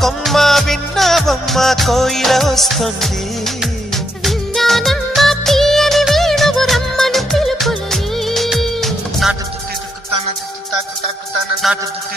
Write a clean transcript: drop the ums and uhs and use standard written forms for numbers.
కొమ్మ విన్నావమ్మ కోయిల వస్తుంది. విన్నానమ్మ తీయని వేణువు రమ్మను పిలుపులని. నాటు దుత్తి దుక్కుతాన దుత్తి తాకు తాకుతాన నాటు దుత్తి